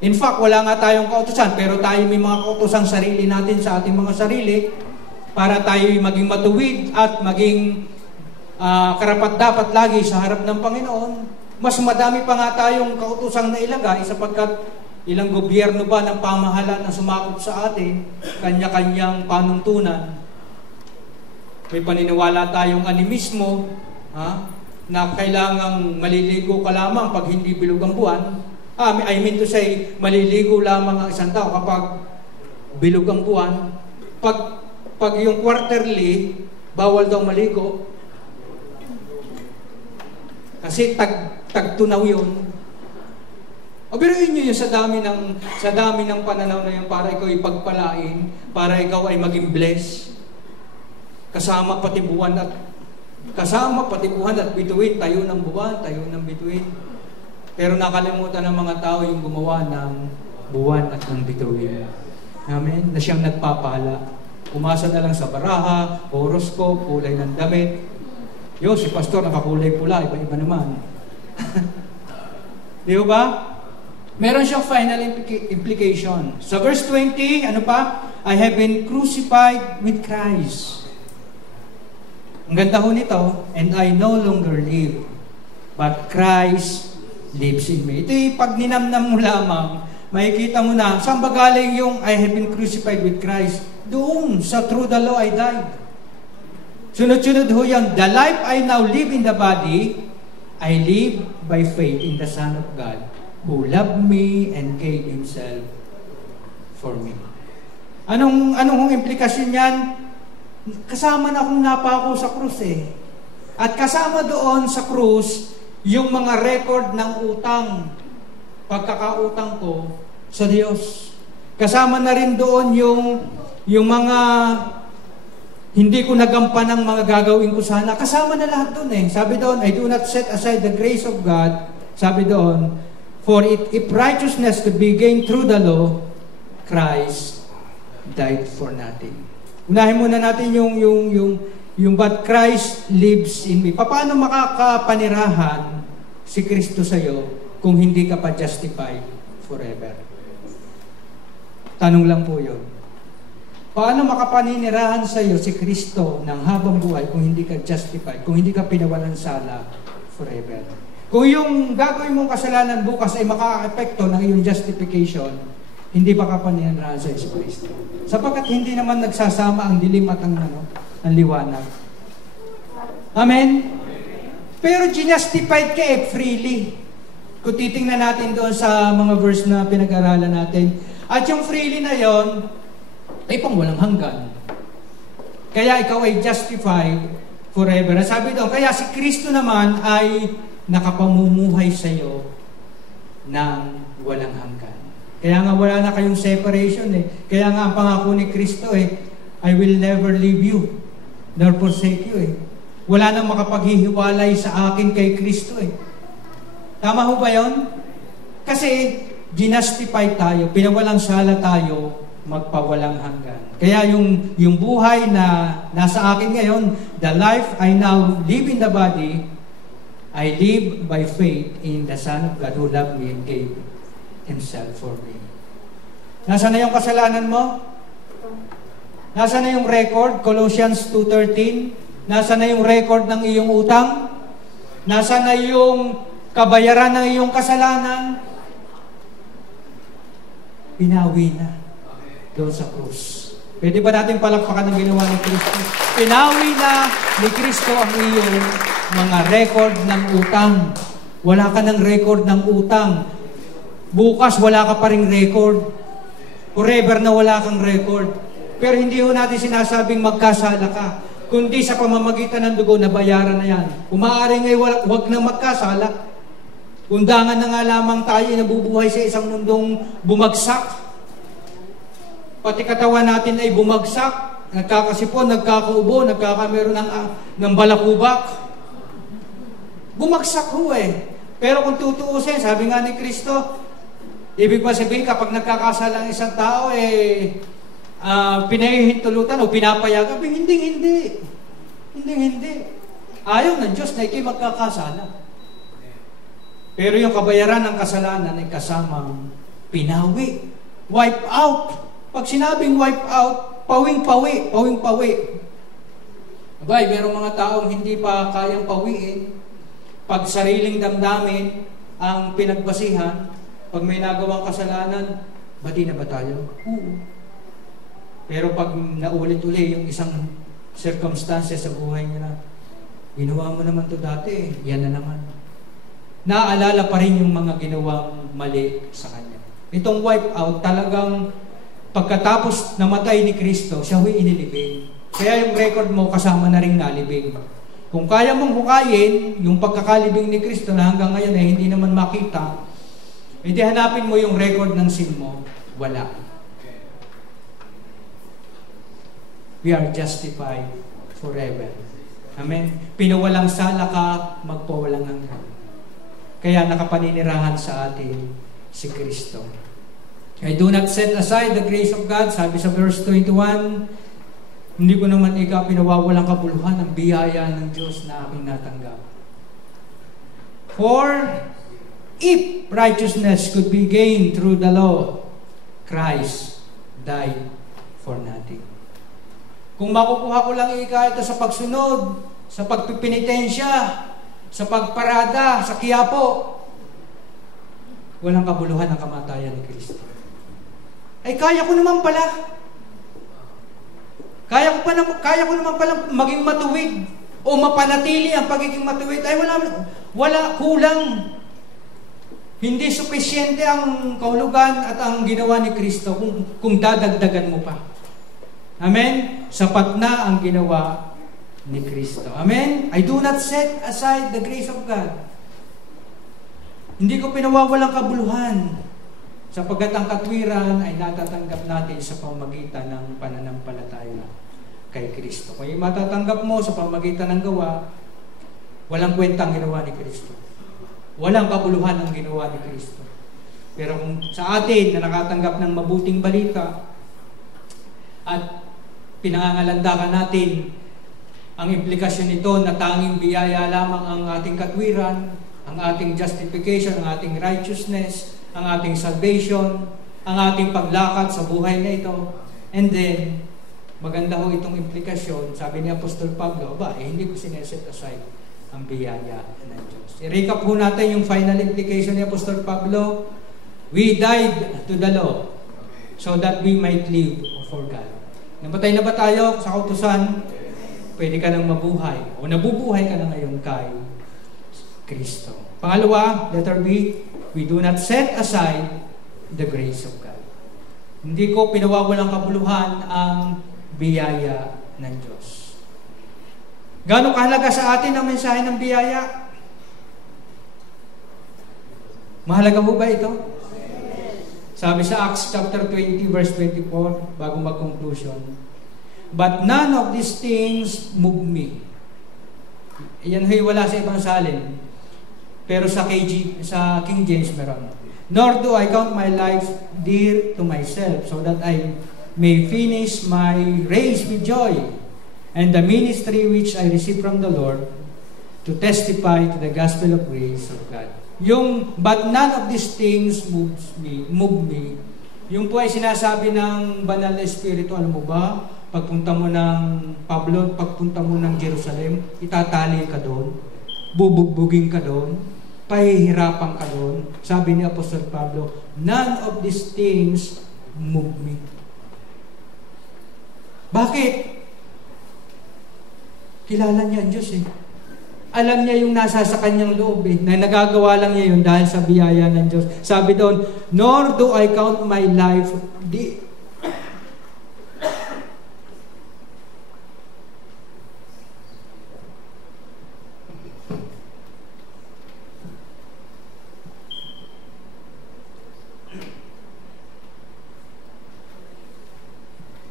In fact, wala nga tayong kautusan, pero tayo may mga kautusang sarili natin sa ating mga sarili para tayo maging matuwid at maging karapat-dapat lagi sa harap ng Panginoon. Mas madami pa nga tayong kautusang nailagay sapagkat ilang gobyerno ba ng pamahalaan na sumakop sa atin, kanya-kanyang panuntunan. May paniniwala tayong animismo, na kailangang maliligo ka lamang pag hindi bilog ang buwan. I mean to say, maliligo lamang ang isang tao kapag bilog ang buwan. Pag yung quarterly, bawal daw maligo. Kasi tagtunaw yun. O biruin nyo yun sa dami ng pananaw na yun para ikaw ipagpalain, para ikaw ay maging blessed. Kasama pati buwan at bituin, tayo ng buwan, tayo ng bituin. Pero nakalimutan ng mga tao yung gumawa ng buwan at ng bituin. Amen? Na siyang nagpapala. Umasa na lang sa baraha, horoscope, kulay ng damit. Si pastor nakakulay pula, iba-iba naman. Di ba? Meron siyang final implication. Sa verse 20, ano pa? I have been crucified with Christ. Ang ganda ho nito, and I no longer live, but Christ lives in me. Ito yung pag ninamnam mo lamang, makikita mo na, saan ba galing yung I have been crucified with Christ? Doon, sa through the law I died. Sunod-sunod ho yan, the life I now live in the body, I live by faith in the Son of God, who loved me and gave Himself for me. Anong implikasyon yan? Kasama na akong napako sa krus eh. At kasama doon sa krus, yung mga record ng utang, pagkakautang ko sa Diyos. Kasama na rin doon yung mga hindi ko nagampan ng mga gagawin ko sana. Kasama na lahat doon eh. Sabi doon, I do not set aside the grace of God. Sabi doon, for if righteousness could be gained through the law, Christ died for nothing. Unahin muna natin yung but Christ lives in me. Paano makakapanirahan si Kristo sa iyo kung hindi ka pa justified forever? Tanong lang po yun. Paano makapaninirahan sa iyo si Kristo ng habang buhay kung hindi ka justified, kung hindi ka pinawalan sala forever? Kung yung gagawin mong kasalanan bukas ay maka-apekto ng iyong justification, hindi pa kapaninirahan sa Yesu Kristo. Sapagkat hindi naman nagsasama ang dilim at ang liwanag. Amen? Pero ginustified ka freely. Kung titingnan natin doon sa mga verse na pinag-aralan natin. At yung freely na yon ay pang walang hanggan. Kaya ikaw ay justified forever. Sabi doon, kaya si Kristo naman ay nakapamumuhay sa iyo ng walang hanggan. Kaya nga wala na kayong separation eh. Kaya nga ang pangako ni Kristo eh, I will never leave you, nor forsake you eh. Wala nang makapaghihiwalay sa akin kay Kristo eh. Tama ho ba yun? Kasi ginustify tayo, pinawalang sala tayo, magpawalang hanggan. Kaya yung buhay na nasa akin ngayon, the life I now live in the body, I live by faith in the Son of God who loved me and gave Himself for me. Nasaan na yung kasalanan mo? Nasaan na yung record? Colossians 2:13. Nasaan na yung record ng iyong utang? Nasaan na yung kabayaran ng iyong kasalanan? Pinawi na doon sa krus. Pwede ba natin palakpakan ang ginawa ni Kristo? Pinawi na ni Kristo ang iyong mga record ng utang. Wala ka ng record ng utang. Bukas wala ka pa ring record. Forever na wala kang record. Pero hindi ho natin sinasabing magkasala ka. Kundi sa pamamagitan ng dugo na bayaran na yan. Kung maaari ngay wag na magkasala. Undangan na nga lamang tayo nabubuhay sa isang mundong bumagsak. Pati katawan natin ay bumagsak. Nagkakasipon, nagkakaubo, nagkakameron ng balakubak. Bumagsak ho eh. Pero kung tutuusin, sabi nga ni Kristo, ibig ba sabihin kapag nagkakasala ang isang tao, pinahihintulutan o pinapayagan? Hindi. Ayaw ng Diyos na ito'y magkakasala. Pero yung kabayaran ng kasalanan ay kasamang pinawi. Wipe out. Pag sinabing wipe out, pawing-pawi. Abay, merong mga taong hindi pa kayang pawiin. Pag sariling damdamin ang pinagbasihan, pag may nagawang kasalanan, bati na ba tayo? Oo. Pero pag naulit-uli yung isang circumstances sa buhay niya na, ginawa mo naman to dati, yan na naman. Naaalala pa rin yung mga ginawang mali sa kanya. Itong wipe out, talagang pagkatapos namatay ni Kristo, siya huy inilibing. Kaya yung record mo kasama na rin nalibing. Kung kaya mong hukayin yung pagkakalibing ni Kristo na hanggang ngayon ay hindi naman makita, hindi hanapin mo yung record ng sin mo, wala. We are justified forever. Amen? Pinawalang sala ka, magpawalang hanggan. Kaya nakapaninirahan sa atin si Kristo. I do not set aside the grace of God, sabi sa verse 21, hindi ko naman ikaw pinawawalang kabuluhan ang biyaya ng Diyos na aking natanggap. For if righteousness could be gained through the law, Christ died for nothing. Kung makukuha ko lang ito sa pagsunod, sa pagpipinitensya, sa pagparada, sa Quiapo, walang kabuluhan ang kamatayan ni Kristo. Ay kaya ko naman pala. Kaya ko naman pala maging matuwid o mapanatili ang pagiging matuwid. Ay wala kulang. Hindi sufisyente ang kahulugan at ang ginawa ni Kristo kung dadagdagan mo pa. Amen? Sapat na ang ginawa ni Kristo. Amen? I do not set aside the grace of God. Hindi ko pinawawalang kabuluhan sapagkat ang katwiran ay natatanggap natin sa pamamagitan ng pananampalataya kay Kristo. Kung matatanggap mo sa pamamagitan ng gawa, walang kwentang ginawa ni Kristo. Walang kabuluhan ang ginawa ni Kristo. Pero kung sa atin na nakatanggap ng mabuting balita at pinangangalandakan natin ang implikasyon nito na tanging biyaya lamang ang ating katwiran, ang ating justification, ang ating righteousness, ang ating salvation, ang ating paglakad sa buhay na ito. And then, maganda ho itong implikasyon, sabi ni Apostol Pablo, hindi ko sineset aside ang biyaya ng Diyos. I-recap ho natin yung final implication ni Apostol Pablo. We died to the law so that we might live for God. Nabatay na ba tayo sa kautusan? Pwede ka nang mabuhay o nabubuhay ka na ngayon kay Kristo. Pangalawa, letter B, we do not set aside the grace of God. Hindi ko pinawawalang kabuluhan ang biyaya ng Diyos. Gaano kahalaga sa atin ang mensahe ng biyaya? Mahalaga mo ba ito? Sabi sa Acts chapter 20 verse 24 bago mag-conclusion, but none of these things move me. Iyan ho'y wala sa ibang salin. Pero sa King James meron. Nor do I count my life dear to myself so that I may finish my race with joy and the ministry which I received from the Lord to testify to the gospel of grace of God. Yung, but none of these things move me. Yung po ay sinasabi ng banal na Espiritu, alam mo ba, pagpunta mo ng Pablo, pagpunta mo ng Jerusalem, itatali ka doon, bubugbugin ka doon, pahihirapan ka doon. Sabi ni Apostol Pablo, none of these things move me. Bakit? Kilala niya ang Diyos eh. Alam niya yung nasa sa kanyang loob eh, na nagagawa lang niya yun dahil sa biyaya ng Diyos. Sabi doon, nor do I count my life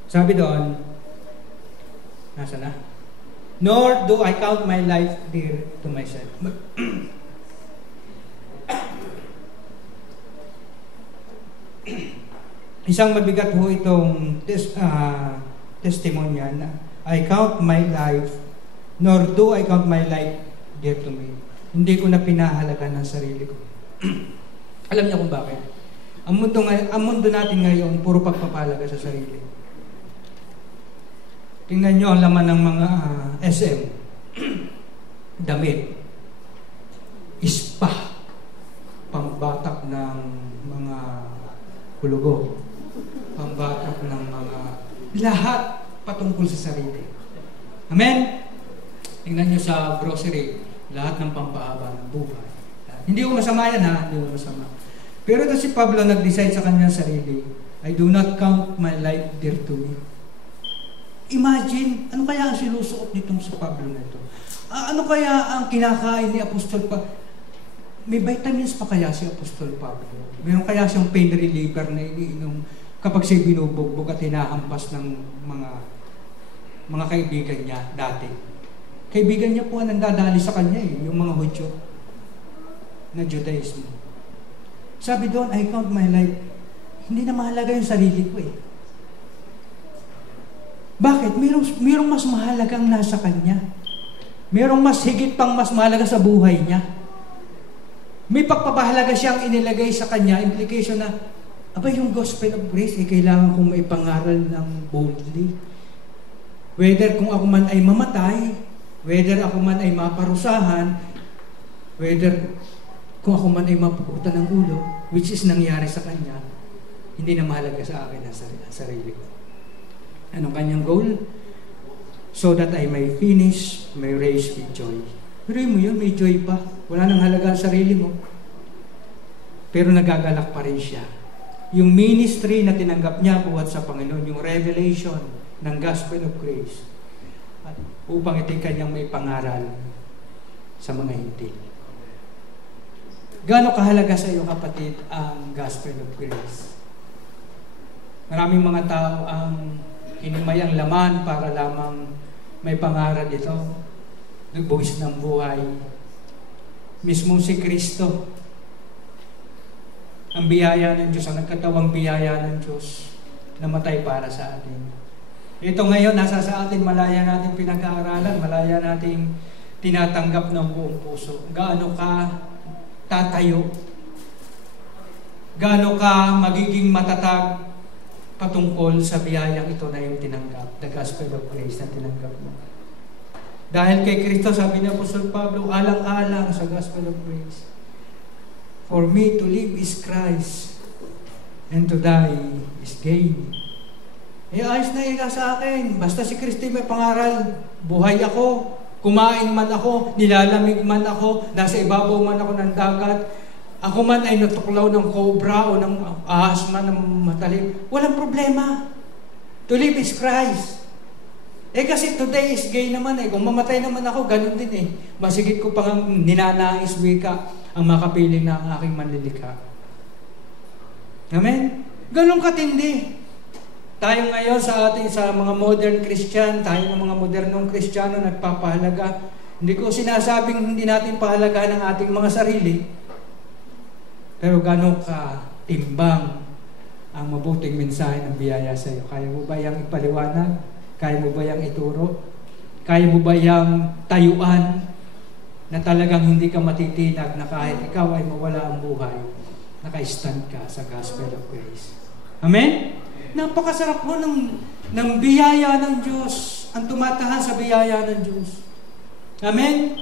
Sabi doon, nasa na? Nor do I count my life dear to myself. Isang mabigat ho itong testimonya na I count my life, nor do I count my life dear to me. Hindi ko na pinahalaga ng sarili ko. Alam niyo kung bakit? Ang mundo natin ngayon, puro pagpapahalaga sa sarili. Tingnan nyo ang laman ng mga SM. Damit. Ispa. Pambatak ng mga hulugo. Pambatak ng mga lahat patungkol sa sarili. Amen? Tingnan nyo sa grocery. Lahat ng pampahaba ng buhay. Hindi ko masama yan ha. Hindi ko masama. Pero ito si Pablo nag-decide sa kanyang sarili. I do not count my life dear to me. Imagine, ano kaya ang sinusuot nitong si Pablo na ito? Ano kaya ang kinakain ni Apostol Pablo? May vitamins pa kaya si Apostol Pablo? Meron kaya siyang pain reliever na iniinom kapag siya binubugbog at hinahampas ng mga kaibigan niya dati? Kaibigan niya po ang nandadali sa kanya yung mga Hudyo na Judaism. Sabi doon, I count my life. Hindi na mahalaga yung sarili ko eh. Bakit? Mayroong mas mahalagang nasa kanya. Mayroong mas higit pang mas mahalaga sa buhay niya. May pagpapahalaga siyang inilagay sa kanya, implication na, Aba, yung gospel of grace, kailangan kong maipangaral ng boldly. Whether kung ako man ay mamatay, whether ako man ay maparusahan, whether kung ako man ay mapukutan ng ulo, which is nangyari sa kanya, hindi na mahalaga sa akin ang sarili ko. Anong kanyang goal? So that I may finish my race with joy. Pero mo yun, may joy pa. Wala nang halaga sa sarili mo. Pero nagagalak pa rin siya. Yung ministry na tinanggap niya buhat sa Panginoon, yung revelation ng gospel of grace, upang ito'y kanyang may pangaral sa mga hintil. Gaano kahalaga sa iyo, kapatid, ang gospel of grace? Maraming mga tao ang hinimay ang laman para lamang may pangaral ito, buwis ng buhay. Mismo si Kristo, ang biyaya ng Diyos, ang nagkatawang biyaya ng Diyos, namatay para sa atin. Ito ngayon, nasa sa atin, malaya natin pinag-aaralan, malaya nating tinatanggap ng buong puso. Gaano ka tatayo? Gaano ka magiging matatag patungkol sa biyayang ito na yung tinanggap, the gospel of grace na tinanggap mo? Dahil kay Kristo, sabi ni Apostol Pablo, alang-alang sa gospel of grace. For me to live is Christ, and to die is gain. Ayos na ila sa akin. Basta si Kristo may pangaral, buhay ako, kumain man ako, nilalamig man ako, nasa ibabaw man ako ng dagat, ako man ay natuklaw ng cobra o ng ahas man ng matalim, walang problema. To live is Christ. Kasi today is gain naman kung mamatay naman ako, ganun din Masigit ko pang ninanais wika ang makapiling na ang aking manlilikha. Amen? Ganun katindi. Tayo ngayon sa mga modern Christian, tayo ng mga modernong Kristiyano nagpapahalaga. Hindi ko sinasabing hindi natin pahalagahan ang ating mga sarili. Pero gano'n ka timbang ang mabuting mensahe ng biyaya sa iyo? Kaya mo ba yung ipaliwanag? Kaya mo ba yung ituro? Kaya mo ba yung tayuan na talagang hindi ka matitinag na kahit ikaw ay mawala ang buhay, naka-stand ka sa gospel of grace? Amen? Napakasarap mo ng biyaya ng Diyos, ang tumatahan sa biyaya ng Diyos. Amen?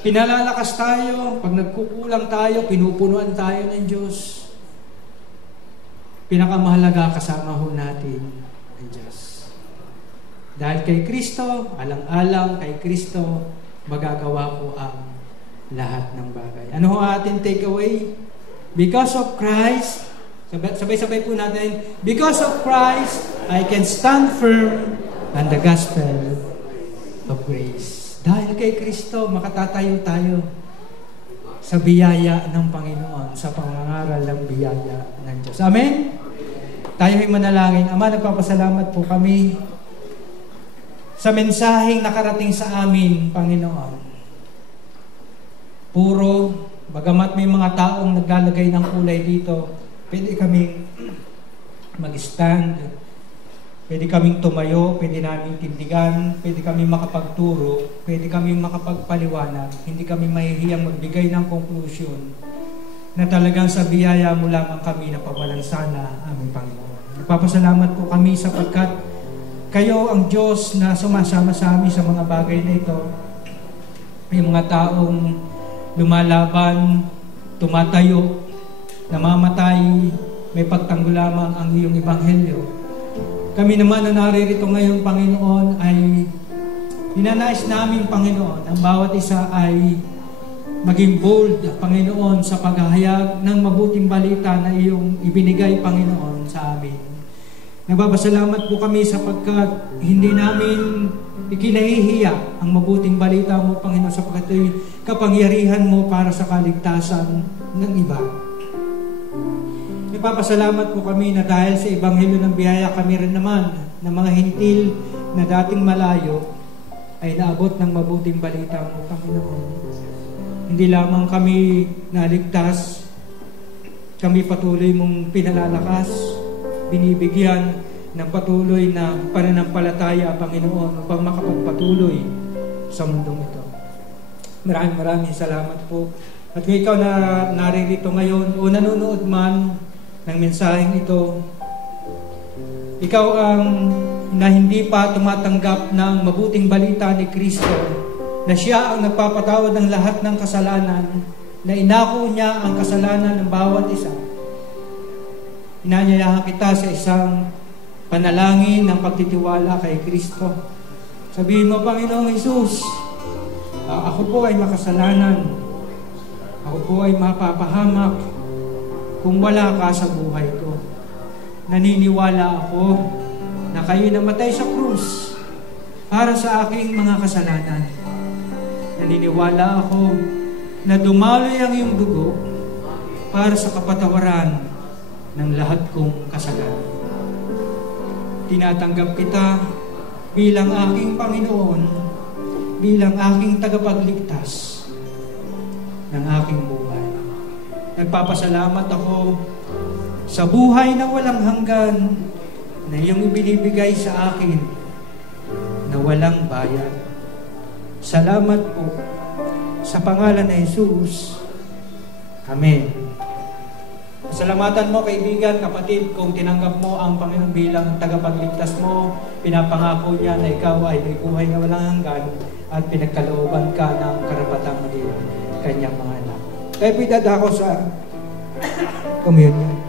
Pinalalakas tayo, pag nagkukulang tayo, pinupunuan tayo ng Diyos. Pinakamahalaga kasama ho natin ang Diyos. Dahil kay Kristo, alang-alang kay Kristo, magagawa ko ang lahat ng bagay. Ano ho ating takeaway? Because of Christ, sabay-sabay po natin, because of Christ, I can stand firm on the gospel of grace. Dahil kay Kristo, makatatayo tayo sa biyaya ng Panginoon, sa pangangaral ng biyaya ng Diyos. Amen? Tayo'y manalangin. Ama, nagpapasalamat po kami sa mensaheng nakarating sa amin, Panginoon. Puro, bagamat may mga taong naglalagay ng kulay dito, pwede kaming mag-stand, pwede kaming tumayo, pwede namin tindigan, pwede kaming makapagturo, pwede kaming makapagpaliwanag, hindi kami mahihiyang magbigay ng conclusion na talagang sa biyaya mo lamang kami napawalan sana, aming Panginoon. Nagpapasalamat po kami sapagkat kayo ang Diyos na sumasama sa amin sa mga bagay na ito. May mga taong lumalaban, tumatayo, namamatay, may pagtanggol lamang ang iyong ebanghelyo. Kami naman na naririto ngayon, Panginoon, ay ninanais namin, Panginoon, ang bawat isa ay maging bold, Panginoon, sa paghahayag ng mabuting balita na iyong ibinigay, Panginoon, sa amin. Nagpapasalamat po kami sapagkat hindi namin ikinahihiya ang mabuting balita mo, Panginoon, sapagkat ito'y kapangyarihan mo para sa kaligtasan ng iba. Nagpapasalamat po kami na dahil sa Ebanghelyo ng Biyaya, kami rin naman na mga hintil na dating malayo ay naabot ng mabuting balita mo, Panginoon. Hindi lamang kami naligtas, kami patuloy mong pinalalakas, binibigyan ng patuloy na pananampalataya, Panginoon, upang makapagpatuloy sa mundong ito. Maraming salamat po. At kung ikaw na naririto ngayon o nanonood man ng mensaheng ito. Ikaw ang na hindi pa tumatanggap ng mabuting balita ni Kristo, na siya ang nagpapatawad ng lahat ng kasalanan, na inako niya ang kasalanan ng bawat isa. Inanyayahan kita sa isang panalangin ng pagtitiwala kay Kristo. Sabihin mo, Panginoong Hesus, ako po ay makasalanan. Ako po ay mapapahamak kung wala ka sa buhay ko. Naniniwala ako na kayo namatay sa krus para sa aking mga kasalanan. Naniniwala ako na dumaloy ang iyong dugo para sa kapatawaran ng lahat kong kasalanan. Tinatanggap kita bilang aking Panginoon, bilang aking tagapagligtas ng aking buhay. Nagpapasalamat ako sa buhay na walang hanggan na iyong ibinibigay sa akin na walang bayad. Salamat po sa pangalan ni Jesus. Amen. Salamatan mo, kaibigan, kapatid, kung tinanggap mo ang Panginoon bilang tagapagligtas mo. Pinapangako niya na ikaw ay may buhay na walang hanggan at pinagkalooban ka ng karapatang maging kanyang mga anak. Kaya pidad ako sa communion.